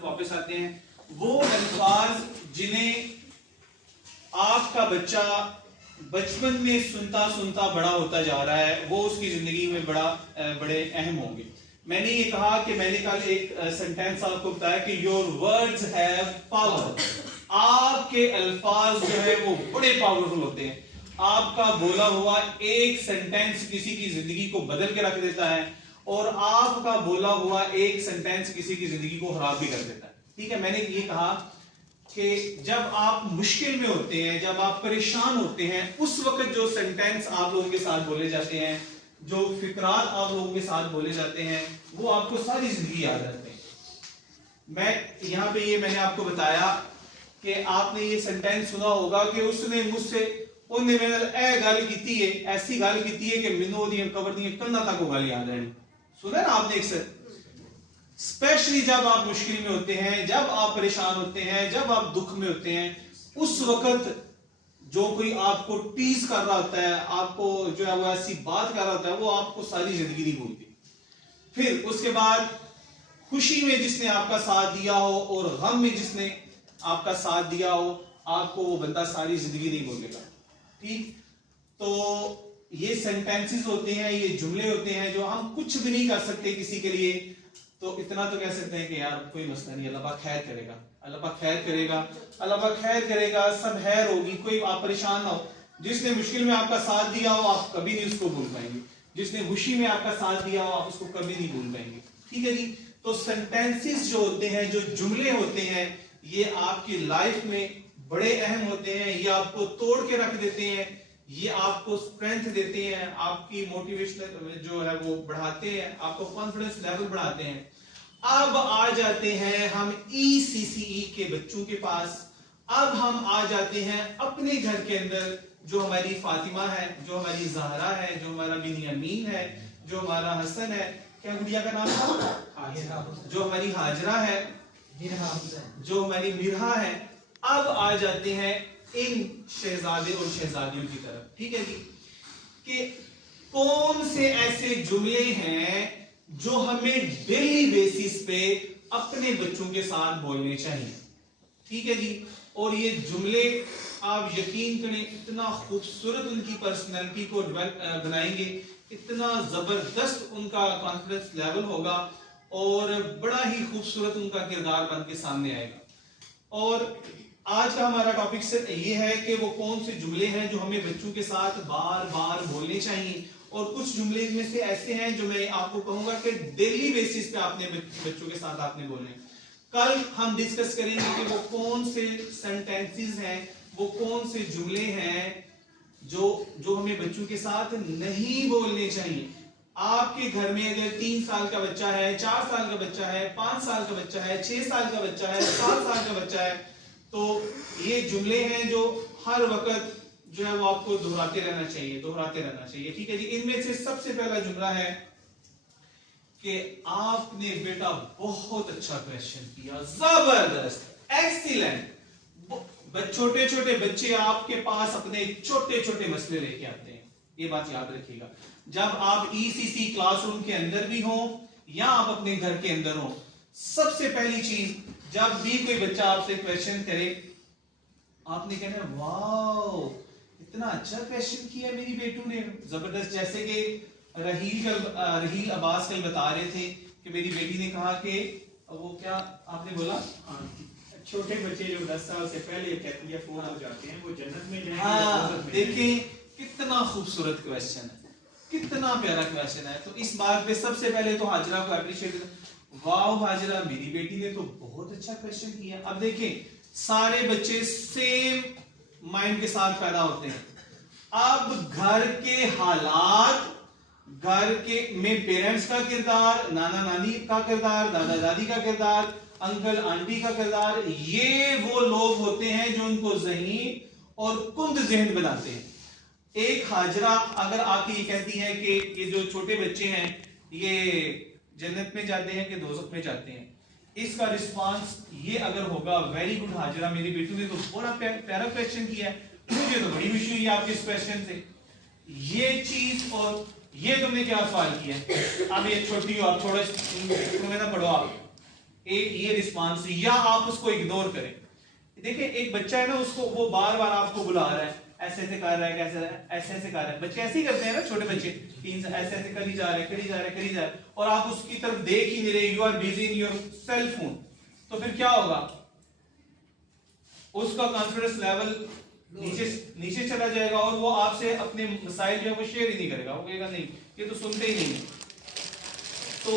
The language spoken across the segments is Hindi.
तरफ वापस आते हैं। वो अल्फाज जिन्हें आपका बच्चा बचपन में सुनता सुनता बड़ा होता जा रहा है, वो उसकी जिंदगी में बड़े अहम होंगे। मैंने ये कहा कि मैंने कल एक सेंटेंस आपको बताया कि योर वर्ड्स हैव पावर। आपके अल्फाज जो है वो बड़े पावरफुल होते हैं। आपका बोला हुआ एक सेंटेंस किसी की जिंदगी को बदल के रख देता है, और आपका बोला हुआ एक सेंटेंस किसी की जिंदगी को खराब भी कर देता है। ठीक है, मैंने ये कहा कि जब आप मुश्किल में होते हैं, जब आप परेशान होते हैं, उस वक्त जो सेंटेंस आप लोगों के साथ बोले जाते हैं, जो फिक्रात आप लोगों के साथ बोले जाते हैं, वो आपको सारी जिंदगी याद रहते हैं। मैं यहाँ पे मैंने आपको बताया कि आपने ये सेंटेंस सुना होगा कि उसने मुझसे उन्हें ए गल की है, ऐसी गल की है कि मैनू दी कबर दी कंधा तक वो गल याद रहनी। सुना ना आपने अक्सर, स्पेशली जब आप मुश्किल में होते हैं, जब आप परेशान होते हैं, जब आप दुख में होते हैं, उस वक्त जो कोई आपको टीज कर रहा होता है, आपको जो है वो ऐसी बात कर रहा होता है, वो आपको सारी जिंदगी नहीं भूलती। फिर उसके बाद खुशी में जिसने आपका साथ दिया हो और गम में जिसने आपका साथ दिया हो, आपको वो बंदा सारी जिंदगी नहीं भूलेगा। ठीक, तो ये सेंटेंसेस होते हैं, ये जुमले होते हैं जो हम कुछ भी नहीं कर सकते किसी के लिए। तो इतना तो कह सकते हैं कि यार कोई मसला नहीं, अल्लाह पाक खैर करेगा, अल्लाह पाक खैर करेगा, अल्लाह पाक खैर करेगा, सब खैर होगी, कोई आप परेशान ना हो। जिसने मुश्किल में आपका साथ दिया हो, आप कभी नहीं उसको भूल पाएंगे। जिसने खुशी में आपका साथ दिया हो, आप उसको कभी नहीं भूल पाएंगे। ठीक है जी। तो सेंटेंसेस जो होते हैं, जो जुमले होते हैं, ये आपकी लाइफ में बड़े अहम होते हैं। ये आपको तोड़ के रख देते हैं, ये आपको स्ट्रेंथ देते हैं, आपकी मोटिवेशन जो है वो बढ़ाते हैं, आपको कॉन्फिडेंस लेवल बढ़ाते हैं। अब आ जाते हैं हम ECCE के बच्चों के पास। अब हम आ जाते हैं अपने घर के अंदर, जो हमारी फातिमा है, जो हमारी ज़हरा है, जो हमारा बिनियामीन है, जो हमारा हसन है, क्या गुड़िया का नाम था, जो हमारी हाजरा है, जो हमारी मिरहा है। अब आ जाते हैं इन शहजादे और शहजादियों की तरफ। ठीक है जी, कि कौन से ऐसे जुमले हैं जो हमें डेली बेसिस पे अपने बच्चों के साथ बोलने चाहिए। ठीक है जी। और ये जुमले आप यकीन करें इतना खूबसूरत उनकी पर्सनैलिटी को बनाएंगे, इतना जबरदस्त उनका कॉन्फिडेंस लेवल होगा, और बड़ा ही खूबसूरत उनका किरदार बन के सामने आएगा। और आज का हमारा टॉपिक से ये है कि वो कौन से जुमले हैं जो हमें बच्चों के साथ बार बार बोलने चाहिए, और कुछ जुमले में से ऐसे हैं जो मैं आपको कहूंगा कि डेली बेसिस पे आपने बच्चों के साथ आपने बोलने। कल हम डिस्कस करेंगे कि वो कौन से सेंटेंसेस हैं, वो कौन से जुमले हैं जो हमें बच्चों के साथ नहीं बोलने चाहिए। आपके घर में अगर 3 साल का बच्चा है, 4 साल का बच्चा है, 5 साल का बच्चा है, 6 साल का बच्चा है, 7 साल का बच्चा है, तो ये जुमले हैं जो हर वक्त जो है वो आपको दोहराते रहना चाहिए। ठीक है जी। इनमें से सबसे पहला जुमला है कि आपने बेटा बहुत अच्छा क्वेश्चन किया, जबरदस्त, एक्सीलेंट। छोटे छोटे बच्चे आपके पास अपने छोटे छोटे मसले लेके आते हैं, ये बात याद रखिएगा। जब आप ECC क्लासरूम के अंदर भी हो या आप अपने घर के अंदर हो, सबसे पहली चीज, जब भी कोई बच्चा आपसे क्वेश्चन करे, आपने कहना वाह इतना अच्छा क्वेश्चन किया मेरी बेटू ने, जबरदस्त। जैसे कि रहील अब्बास कल बता रहे थे कि मेरी बेटी ने कहा कि वो क्या आपने बोला, छोटे बच्चे जो 10 साल से पहले कहती है फोन हो जाते हैं, वो जन्नत में जाएंगे। हाँ, देखें कितना खूबसूरत क्वेश्चन है, कितना प्यारा क्वेश्चन है। तो इस बात पे सबसे पहले तो हाजरा को अप्रिशिएट, वाह हाजरा मेरी बेटी ने तो बहुत अच्छा क्वेश्चन किया। अब देखें सारे बच्चे सेम माइंड के साथ पैदा होते हैं। अब घर के हालात, घर के में पेरेंट्स का किरदार, नाना नानी का किरदार, दादा दादी का किरदार, अंकल आंटी का किरदार, ये वो लोग होते हैं जो उनको ज़हीन और कुंद ज़हन बनाते हैं। एक हाजरा अगर आके ये कहती है कि ये जो छोटे बच्चे हैं ये जन्नत में जाते हैं कि दोज़ख में जाते हैं, इसका रिस्पांस ये अगर होगा, वेरी गुड हाजरा मेरी बेटी ने तो बड़ा प्यारा क्वेश्चन किया है, मुझे तो बड़ी खुशी हुई आपके इस क्वेश्चन से, ये चीज। और ये तुमने क्या सवाल किया, अब ये छोटी हो, आप थोड़ा ना पढ़ो, आप एक ये रिस्पॉन्स, या आप उसको इग्नोर करें। देखिए एक बच्चा है ना, उसको वो बार बार आपको बुला रहा है, ऐसे ऐसे कर रहा है, कैसे ऐसे ऐसे कर रहा है, बच्चे ऐसे ही करते हैं ना, छोटे बच्चे 3 से ऐसे ऐसे कर ही जा रहे हैं, कर ही जा रहे हैं, कर ही जा रहे हैं, और आप उसकी तरफ देख ही नहीं रहे, you are busy in your cell phone, तो फिर क्या होगा, उसका कॉन्फिडेंस लेवल नीचे नीचे चला जाएगा, और वो आपसे अपने मसाइल जो है वो शेयर ही नहीं करेगा, वो कहेगा नहीं ये तो सुनते ही नहीं है। तो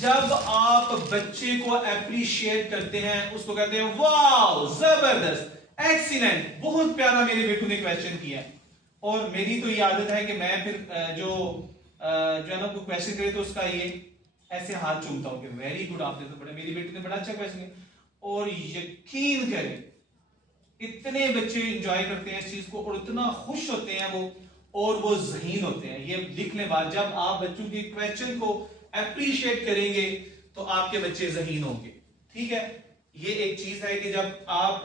जब आप बच्चे को अप्रिशिएट करते हैं, उसको कहते हैं वाओ जबरदस्त, एक्सीलेंट, बहुत प्यारा मेरे बेटू ने क्वेश्चन किया है, और मेरी तो ये आदत है कि मैं फिर जो है ना कोई क्वेश्चन करे तो उसका ये ऐसे हाथ चूमता हूं कि वेरी गुड, आपने तो बड़ा, मेरी बेटी ने बड़ा अच्छा क्वेश्चन किया, और यकीन करें इतने बच्चे एंजॉय करते हैं इस चीज को, और इतना खुश होते हैं वो, और वो ज़हीन होते हैं। ये लिख लें बात, जब आप बच्चों के क्वेश्चन को अप्रिशिएट करेंगे तो आपके बच्चे ज़हीन होंगे, ठीक है। ये एक चीज है कि जब आप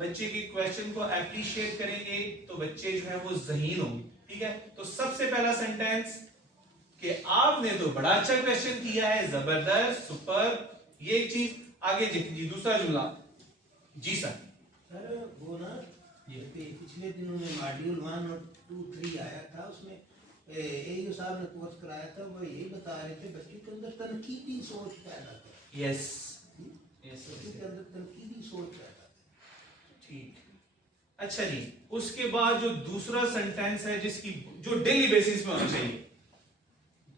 बच्चे के क्वेश्चन को अप्रिशिएट करेंगे तो बच्चे जो है वो ज़हीन होंगे, ठीक है। तो सबसे पहला सेंटेंस कि आपने तो बड़ा अच्छा क्वेश्चन किया है, जबरदस्त, सुपर, ये एक चीज। आगे जी दूसरा जुमला। जी सर। सर वो ना पिछले दिनों में मॉड्यूल 1 और 2 3 आया था, उसमें एयू साहब ने कोर्स कराया था, वो यही बता रहे थे बच्चे के अंदर तनकीदी सोच पैदा कर, यस बच्चे के अंदर तनकीदी सोच पैदा कर, ठीक। अच्छा जी, उसके बाद जो दूसरा सेंटेंस है जिसकी जो डेली बेसिस पे होना चाहिए,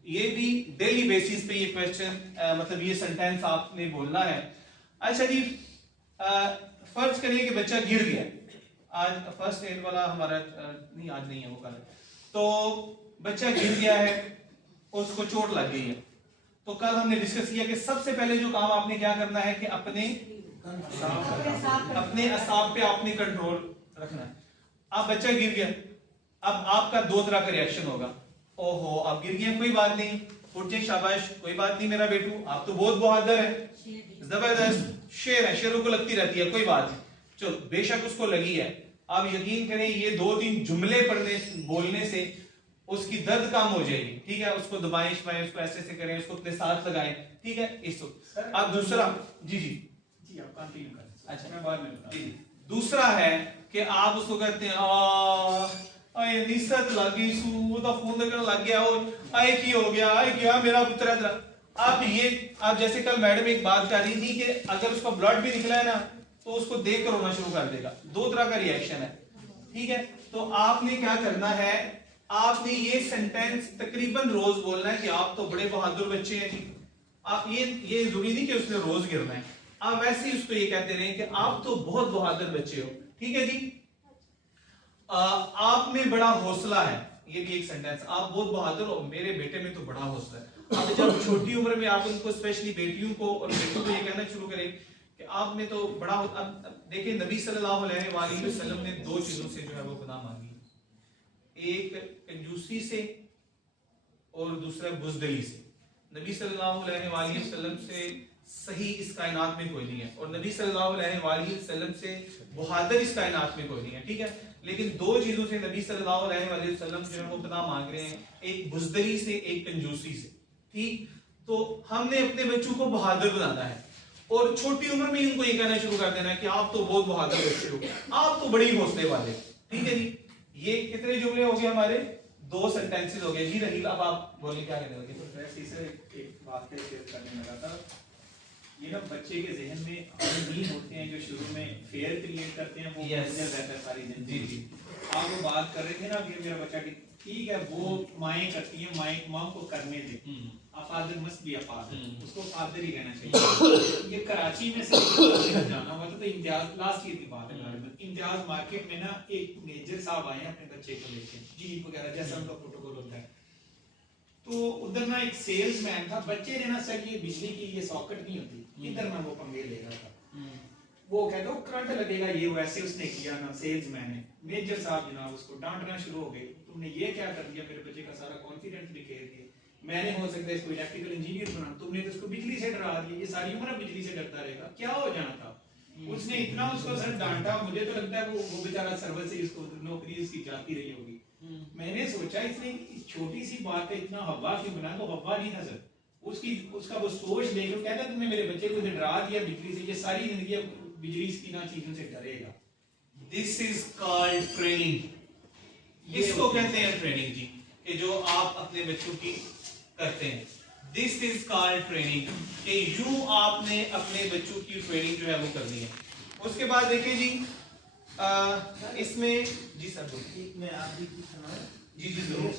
ये भी डेली बेसिस पे ये क्वेश्चन मतलब ये सेंटेंस आपने बोलना है। अच्छा जी, फर्ज करिए कि बच्चा गिर गया, आज फर्स्ट एड वाला हमारा नहीं, आज नहीं है, वो कल है। तो बच्चा गिर गया है, उसको चोट लग गई है, तो कल हमने डिस्कस किया कि सबसे पहले जो काम आपने क्या करना है कि अपने असाब पे आपने कंट्रोल रखना है। अब बच्चा गिर गया, अब आपका दो तरह का रिएक्शन होगा, ओहो अब गिर गया, कोई बात नहीं, उठ जाए, शाबाश, कोई बात नहीं मेरा बेटू, आप तो बहुत बहादुर है, जबरदस्त, शेर है, शेरों को लगती रहती है, कोई बात नहीं, चलो बेशक उसको लगी है। आप यकीन करें ये 2-3 जुमले बोलने से उसकी दर्द कम हो जाएगी, ठीक है। उसको दबाएं शबाएं, उसको ऐसे ऐसे करें, उसको अपने साथ लगाएं, ठीक है। इसको अब दूसरा, जी जी जी आप कंटिन्यू करें। अच्छा मैं बाद में बता जी। दूसरा है कि आप उसको कहते हैं आए निसत लगी सू, वो तो फोन लगने लग गया, और आए की हो गया, आए क्या मेरा पुत्र है। अब ये आप जैसे कल मैडम एक बात कर रही थी कि अगर उसका ब्लड भी निकला है ना तो उसको देख कर रोना शुरू कर देगा, दो तरह का रिएक्शन है, ठीक है। तो आपने क्या करना है, आपने ये सेंटेंस तकरीबन रोज बोलना है कि आप तो बड़े बहादुर बच्चे हैं जी। आप ये जरूरी नहीं कि उसने रोज गिरना है, आप वैसे ही उसको ये कहते रहे कि आप तो बहुत बहादुर बच्चे हो, ठीक है जी। आप में बड़ा हौसला है, ये भी एक सेंटेंस, आप बहुत बहादुर हो, मेरे बेटे में तो बड़ा हौसला है। अब जब छोटी उम्र में आप उनको स्पेशली बेटियों को और बेटों को ये कहना शुरू करें कि आप में तो बड़ा, अब देखिए नबी सल्लल्लाहु अलैहि वसल्लम ने दो चीजों से जो है वो पनाह मांगी, एक कंजूसी से और दूसरा बुज़दिली से। नबी सल्लल्लाहु अलैहि वसल्लम से सही इस कायनात में कोई नहीं है, और नबी सल्लल्लाहु अलैहि वसल्लम से बहादुर इस कायनात में कोई नहीं है, ठीक है। लेकिन दो चीजों से नबी सल्लल्लाहु अलैहि वसल्लम जो है वो पनाह मांग रहे हैं, एक बुज़दिली से, एक कंजूसी से, ठीक। तो हमने अपने बच्चों को बहादुर बनाना है, और छोटी उम्र में इनको ये कहना शुरू कर देना है कि आप तो बहुत बहादुर बच्चे हो, आप तो बड़ी हौसले वाले, ठीक है जी। ये कितने जुमले हो गए हमारे, 2 सेंटेंसेस हो गए जी। रहील अब आप बोलिए क्या कहने लगे। तो वैसे ही सर एक बात है शेयर करने लगा था, ये ना बच्चे के जहन में अमीन होते हैं जो शुरू में फेयर क्रिएट करते हैं, वो Yes. रहता है सारी जी जिंदगी। जी आप वो बात कर रहे थे ना कि मेरा बच्चा ठीक है, वो माएँ करती हैं, माँ को करने दे, father must be a father, उसको फादर ही कहना चाहिए। ये कराची में से जाना हुआ था, तो इम्तियाज लास्ट ईयर की बात है, इम्तियाज मार्केट में ना एक मेजर साहब आए हैं अपने बच्चे को लेके, जीप वगैरह जैसा उनका प्रोटोकॉल होता है। तो उधर ना एक सेल्समैन था, बच्चे ने ना सर ये बिजली की ये सॉकेट नहीं होती, इधर ना वो पंगे ले रहा था, वो कहते हो करंट लगेगा, ये वैसे उसने किया ना, सेल्समैन है। मेजर साहब जनाब उसको डांटना शुरू हो गए, तुमने ये क्या कर दिया, मेरे बच्चे का सारा कॉन्फिडेंस बिखेर दिया, मैंने हो सकता है इसको इलेक्ट्रिकल इंजीनियर बना, तुमने तो इसको बिजली से डरा दिया, ये सारी उम्र बिजली से डरता रहेगा, क्या हो जाना था। उसने इतना उसको सर डांटा, मुझे तो लगता है वो बेचारा सर्वर से इसको नौकरी इसकी जाती रही होगी। मैंने सोचा इसने छोटी सी बात है इतना हवा क्यों बना, तो हवा नहीं था सर, उसका वो सोच लेके वो कहता है तुमने मेरे बच्चे को डरा दिया बिजली से, ये सारी जिंदगी बिजली की ना चीजों से डरेगा। This is called training. इसको कहते हैं ट्रेनिंग जी, कि जो आप अपने बच्चों की करते हैं। दिस इज कॉल्ड ट्रेनिंग, कि यूं आपने अपने बच्चों की ट्रेनिंग जो है वो करनी है। उसके बाद देखिए जी इसमें जी सर बोलिए। एक मैं आप भी कुछ सुनाऊं? जी जी जरूर।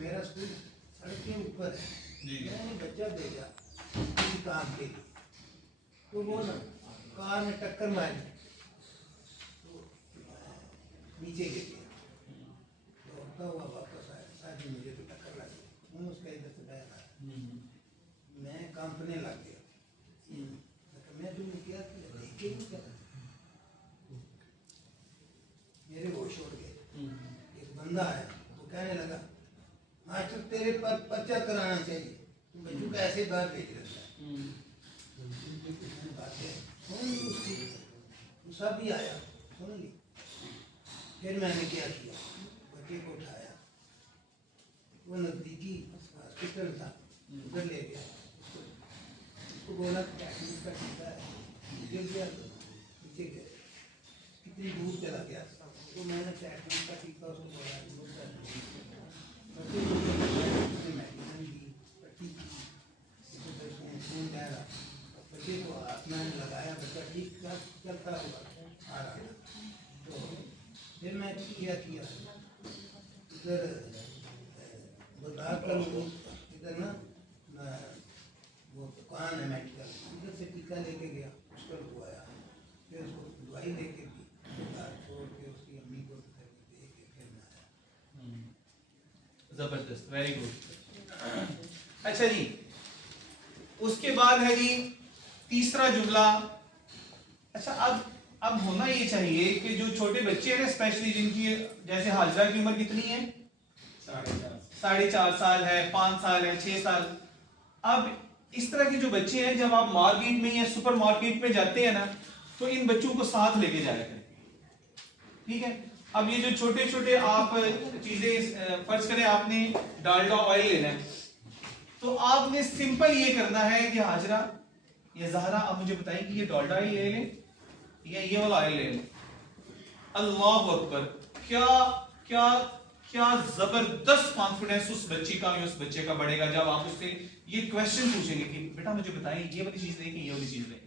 मेरा स्कूल सड़क के ऊपर है। जी। मैंने बच्चा भेजा किसी काम के लिए, तो वो ना कार में टक्कर मारी, तो नीचे गिर गया। दौड़ता हुआ वापस आया, शायद मुझे तो टक्कर लग गई, मैं उसका इधर से बैठ आया, मैं कांपने लग गया। मैं तुमने क्या किया, देखे ही क्या, मेरे होश उड़ गए। एक बंदा आया, वो कहने लगा मास्टर तेरे पर पर्चा कराना चाहिए, तुम बच्चों को ऐसे बाहर भेज रखा है। बातें सुन ली उसकी, गुस्सा भी आया, सुन ली। फिर मैंने क्या किया, बच्चे को उठाया, वो नजदीकी हॉस्पिटल था, उधर ले गया। उसको बोला टैक्सी का टीका है, गिर गया तो नीचे गए, कितनी दूर चला गया, तो मैंने टैक्सी का टीका उसको बोला, मेडिसिन दी, पट्टी की, खून बह रहा, बच्चे को हाथ में लगाया, बच्चा ठीक ठाक चलता हुआ आ रहा। तो फिर मैं किया इधर का इधर ना वो दुकान है मेडिकल, उधर से टीका लेके गया, उसको लगवाया, फिर उसको दवाई लेके दी, छोड़ के उसकी अम्मी को दे के फिर मैं आया। जबरदस्त, वेरी गुड। अच्छा जी, उसके बाद है जी तीसरा जुमला। अच्छा अब होना ये चाहिए कि जो छोटे बच्चे हैं स्पेशली, जिनकी जैसे हाजरा की उम्र कितनी है, 4.5 साल है, 5 साल है, 6 साल। अब इस तरह के जो बच्चे हैं, जब आप मार्केट में या सुपर मार्केट में जाते हैं ना, तो इन बच्चों को साथ लेके जाया करें, ठीक है। अब ये जो छोटे छोटे आप चीजें, फर्ज करें आपने डालडा ऑयल लेना है, तो आपने सिंपल ये करना है कि हाजरा या ज़हरा आप मुझे बताएं कि ये डालडा ऑयल ले लें या ये वाला ऑयल ले लें। अल्लाह अकबर, क्या क्या क्या जबरदस्त कॉन्फिडेंस उस बच्ची का या उस बच्चे का बढ़ेगा जब आप उससे ये क्वेश्चन पूछेंगे कि बेटा मुझे बताएं ये वाली चीज लें कि ये वाली चीज लें।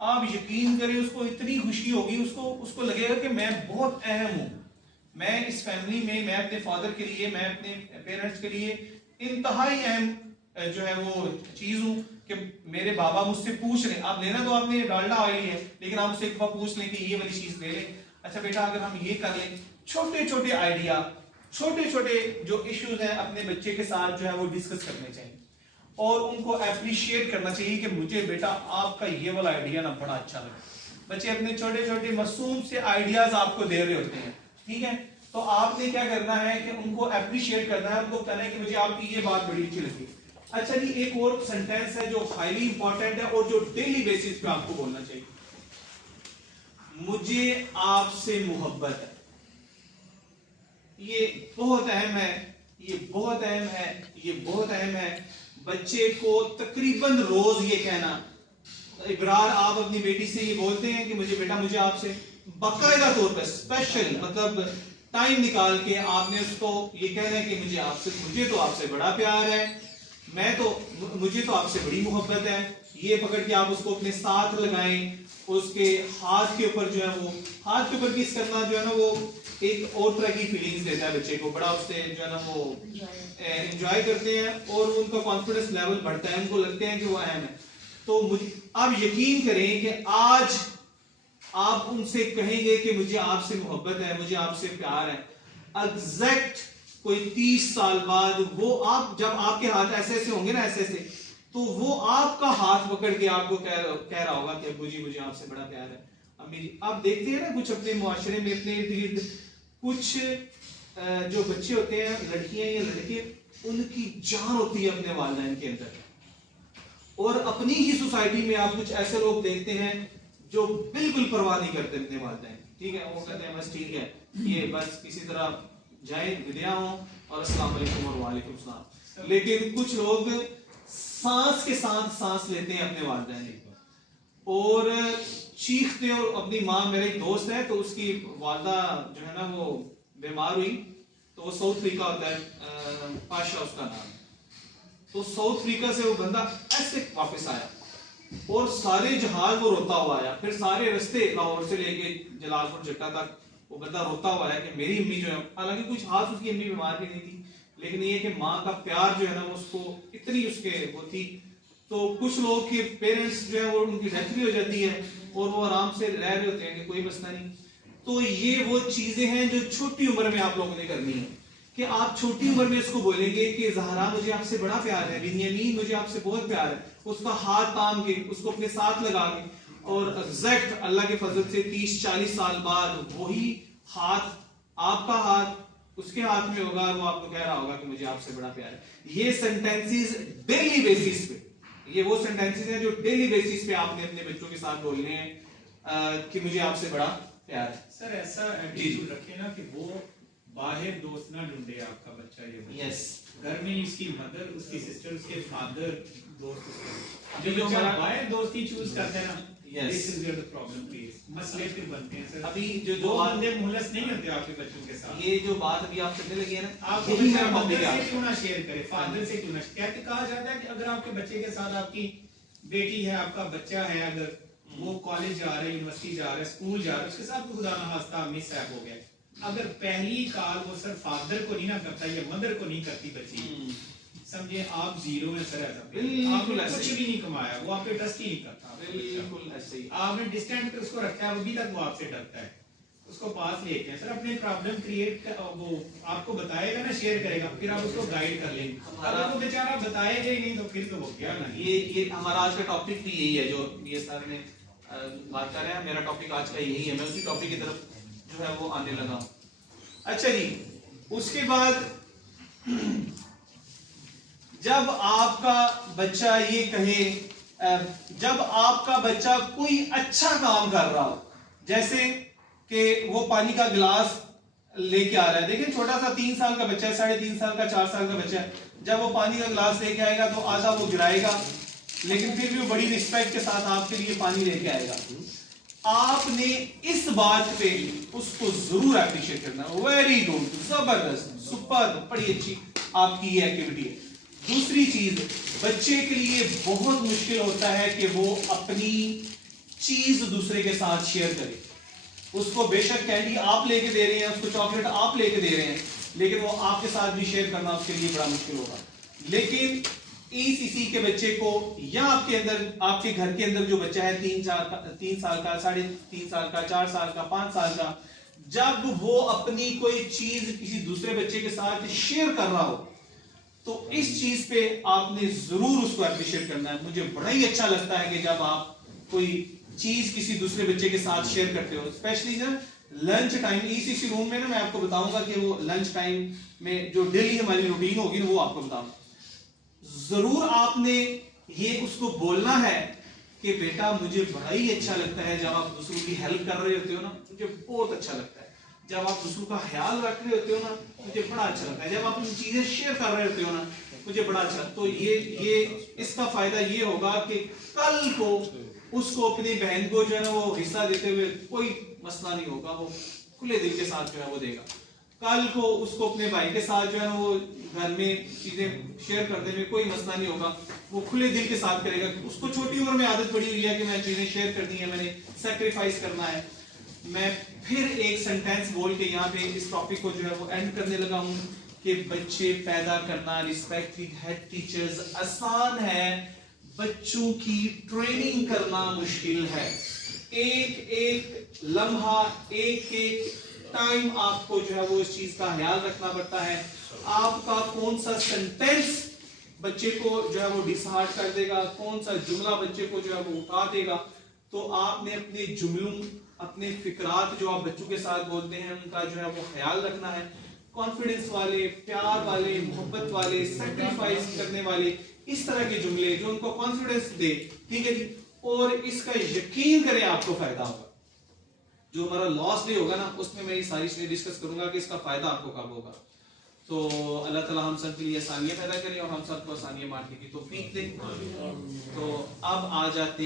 आप यकीन करें, उसको इतनी खुशी होगी, उसको लगेगा कि मैं बहुत अहम हूं, मैं इस फैमिली में, मैं अपने फादर के लिए, मैं अपने पेरेंट्स के लिए इंतहाई अहम जो है वो चीज हूं कि मेरे बाबा मुझसे पूछ रहे। आप लेना तो आपने डालडा ऑयल है, लेकिन आप उससे एक बार पूछ लें कि ये वाली चीज ले लें। अच्छा बेटा, अगर हम ये कर लें, छोटे छोटे आइडिया, छोटे छोटे जो इश्यूज हैं अपने बच्चे के साथ जो है वो डिस्कस करने चाहिए और उनको अप्रिशिएट करना चाहिए कि मुझे बेटा आपका ये वाला आइडिया ना बड़ा अच्छा लगा। बच्चे अपने छोटे छोटे मासूम से आइडियाज आपको दे रहे होते हैं, ठीक है। तो आपने क्या करना है कि उनको अप्रिशिएट करना है, उनको कहना है कि मुझे आपकी ये बात बड़ी अच्छी लगी। अच्छा जी, एक और सेंटेंस है जो हाईली इंपॉर्टेंट है और जो डेली बेसिस पे आपको बोलना चाहिए, मुझे आपसे मोहब्बत है। ये बहुत अहम है, ये बहुत अहम है, ये बहुत अहम है। बच्चे को तकरीबन रोज ये कहना, इब्रार आप अपनी बेटी से ये बोलते हैं कि मुझे बेटा मुझे आपसे बाकायदा तौर पर स्पेशल मतलब टाइम निकाल के आपने उसको ये कहना है कि मुझे तो आपसे बड़ा प्यार है, मुझे तो आपसे बड़ी मोहब्बत है। ये पकड़ के आप उसको अपने साथ लगाएं, उसके हाथ के ऊपर जो है वो हाथ के ऊपर किस करना जो है ना वो एक और तरह की फीलिंग्स देता है बच्चे को, बड़ा उससे जो है ना वो एंजॉय करते हैं और उनका कॉन्फिडेंस लेवल बढ़ता है, उनको लगते हैं कि वो अहम है। तो मुझे आप यकीन करें कि आज आप उनसे कहेंगे कि मुझे आपसे मोहब्बत है, मुझे आपसे प्यार है, एग्जैक्ट कोई 30 साल बाद वो आप जब आपके हाथ ऐसे ऐसे होंगे ना ऐसे ऐसे, तो वो आपका हाथ पकड़ के आपको कह रहा होगा कि अब्बू जी मुझे आपसे बड़ा प्यार है, अम्मी जी। आप देखते हैं ना कुछ अपने मुआशरे में अपने इर्द गिर्द कुछ जो बच्चे होते हैं, लड़कियां या लड़के, उनकी जान होती है अपने वालिदैन के अंदर। और अपनी ही सोसाइटी में आप कुछ ऐसे लोग देखते हैं जो बिल्कुल परवाह नहीं करते अपने वालिदैन, ठीक है, वो कहते हैं बस ठीक है, ये बस किसी तरह जाए विद्या हो और अस्सलाम वालेकुम और वालेकुम सलाम। लेकिन कुछ लोग सांस के साथ सांस लेते हैं अपने वालिदैन और चीखते। और अपनी माँ, मेरे एक दोस्त है तो उसकी वालदा जो है ना वो बीमार हुई, तो वो साउथ अफ्रीका होता है, पाशा उसका नाम। तो साउथ अफ्रीका से वो बंदा ऐसे वापस आया और सारे जहाज वो रोता हुआ आया, फिर सारे रास्ते लाहौर से लेके जलालपुर जट्टा तक वो बंदा रोता हुआ आया कि मेरी अम्मी जो है, हालांकि कुछ हाथ उसकी अम्मी बीमार भी नहीं थी, लेकिन ये कि माँ का प्यार जो है ना उसको इतनी उसके वो थी। तो कुछ लोग के पेरेंट्स जो है वो उनकी डेथ भी हो जाती है और वो आराम से रह रहे होते हैं कि कोई मसला नहीं। तो ये वो चीजें हैं जो छोटी उम्र में आप लोगों ने करनी है कि आप छोटी उम्र में उसको बोलेंगे कि ज़हरा मुझे आपसे बड़ा प्यार है, बिन्यामीन मुझे आपसे बहुत प्यार है, उसका हाथ थाम के उसको अपने साथ लगा के, और एग्जैक्ट अल्लाह के फजल से 30-40 साल बाद वही हाथ, आपका हाथ उसके हाथ में होगा और वो आपको कह रहा होगा कि मुझे आपसे बड़ा प्यार है। ये सेंटेंसेस डेली बेसिस पे, ये वो सेंटेंसेस हैं जो डेली बेसिस पे आपने अपने बच्चों के साथ बोलने हैं कि मुझे आपसे बड़ा प्यार है। सर ऐसा एटीट्यूड रखे ना कि वो बाहर दोस्त ना ढूंढे आपका बच्चा, ये यस, घर में उसकी मदर, उसकी सिस्टर, उसके फादर दोस्त उसके। अभी जो बच्चा बाहर दोस्त ही चूज करते हैं ना, Yes. This is where the problem creates, मसले फिर बनते हैं सर। अभी जो दो बंदे मुहलस नहीं होते आपके बच्चों के साथ। ये जो बात अभी आप करने लगे हैं ना, आप यही मेरा मदर टॉपिक से है। क्यों ना शेयर करें, फादर से क्यों ना। कहते कहा जाता है कि अगर आपके बच्चे के साथ आपकी बेटी है, आपका बच्चा है, अगर वो कॉलेज जा रहे, यूनिवर्सिटी जा रहे, स्कूल जा रहे, उसके साथ खुदा ना खास्ता मिसहैप हो गया, अगर पहली कॉल वो सर फादर को नहीं ना करता या मदर को नहीं करती बच्ची, समझे आप जीरो में सर ऐसा बिल्कुल आपने कुछ भी नहीं कमाया, वो आप पे ट्रस्ट ही नहीं करता। बिल्कुल ऐसे ही आपने डिस्टेंस पे उसको रखा है, अभी तक वो आपसे डरता है, उसको पास लेके हैं सर। अपने प्रॉब्लम क्रिएट वो आपको बताएगा ना, शेयर करेगा, फिर आप उसको गाइड कर लेंगे। अगर वो बेचारा बताएगा ही नहीं तो फिर तो वो क्या ना। ये हमारा आज का टॉपिक भी यही है जो ये सर ने बात कर रहे हैं। मेरा टॉपिक आज का यही है, मैं उसी टॉपिक की तरफ जो है वो आने लगा। अच्छा जी, उसके बाद जब आपका बच्चा ये कहे, जब आपका बच्चा कोई अच्छा काम कर रहा हो, जैसे कि वो पानी का गिलास लेके आ रहा है, देखिए छोटा सा 3 साल का बच्चा है, 3.5 साल का, 4 साल का बच्चा है, जब वो पानी का गिलास लेके आएगा तो आधा वो गिराएगा, लेकिन फिर भी वो बड़ी रिस्पेक्ट के साथ आपके लिए पानी लेके आएगा। आपने इस बात पे उसको जरूर अप्रिशिएट करना, वेरी गुड, जबरदस्त, सुपर, बड़ी अच्छी आपकी ये एक्टिविटी है। दूसरी चीज, बच्चे के लिए बहुत मुश्किल होता है कि वो अपनी चीज दूसरे के साथ शेयर करे। उसको बेशक कैंडी आप लेके दे रहे हैं, उसको चॉकलेट आप लेके दे रहे हैं, लेकिन वो आपके साथ भी शेयर करना उसके लिए बड़ा मुश्किल होगा। लेकिन इसी के बच्चे को, या आपके अंदर, आपके घर के अंदर जो बच्चा है 3 साल का, 3.5 साल का, 4 साल का, 5 साल का, जब वो अपनी कोई चीज किसी दूसरे बच्चे के साथ शेयर कर रहा हो तो इस चीज पे आपने जरूर उसको अप्रिशिएट करना है। मुझे बड़ा ही अच्छा लगता है कि जब आप कोई चीज किसी दूसरे बच्चे के साथ शेयर करते हो, स्पेशली ना लंच टाइम। इसी रूम में ना मैं आपको बताऊंगा कि वो लंच टाइम में जो डेली हमारी रूटीन होगी ना वो आपको बताऊंगा। जरूर आपने ये उसको बोलना है कि बेटा मुझे बड़ा ही अच्छा लगता है जब आप दूसरों की हेल्प कर रहे होते हो ना, मुझे बहुत अच्छा लगता है। जब आप दूसरों का ख्याल रख रहे होते हो ना, मुझे बड़ा अच्छा लगता है। जब आप अपनी चीजें शेयर कर रहे होते हो ना, मुझे बड़ा अच्छा। तो ये इसका फायदा ये होगा कि कल को उसको अपनी बहन को जो है ना वो हिस्सा देते हुए कोई मसला नहीं होगा, वो खुले दिल के साथ जो है वो देगा। कल को उसको अपने भाई के साथ जो है ना वो घर में चीजें शेयर करने में कोई मसला नहीं होगा, वो खुले दिल के साथ करेगा। उसको छोटी उम्र में आदत पड़ी हुई है कि मैं चीजें शेयर करनी है, मैंने सेक्रीफाइस करना है। मैं फिर एक सेंटेंस बोल के यहाँ पे इस टॉपिक को जो है वो एंड करने लगा हूँ कि बच्चे पैदा करना रिस्पेक्टिंग हेड टीचर्स आसान है, बच्चों की ट्रेनिंग करना मुश्किल है। एक एक लम्हा, एक एक टाइम आपको जो है वो इस चीज का ख्याल रखना पड़ता है। आपका कौन सा सेंटेंस बच्चे को जो है वो डिसहार्ट कर देगा, कौन सा जुमला बच्चे को जो है वो उठा देगा। तो आपने अपने जुमलों, अपने फिक्रात जो आप बच्चों के साथ बोलते हैं उनका जो है वो ख्याल रखना है। कॉन्फिडेंस वाले, प्यार वाले, मोहब्बत वाले, सेक्रीफाइस करने वाले, इस तरह के जुमले जो उनको कॉन्फिडेंस दे, ठीक है जी। और इसका यकीन करें आपको फायदा होगा। जो हमारा लॉस डे होगा ना उसमें मैं ये सारी चीजें डिस्कस करूंगा कि इसका फायदा आपको कब होगा। तो अल्लाह ताला हम सब के लिए आसानियाँ पैदा करें और हम सबको आसानियाँ बांटने की तौफीक दे। तो अब आ जाते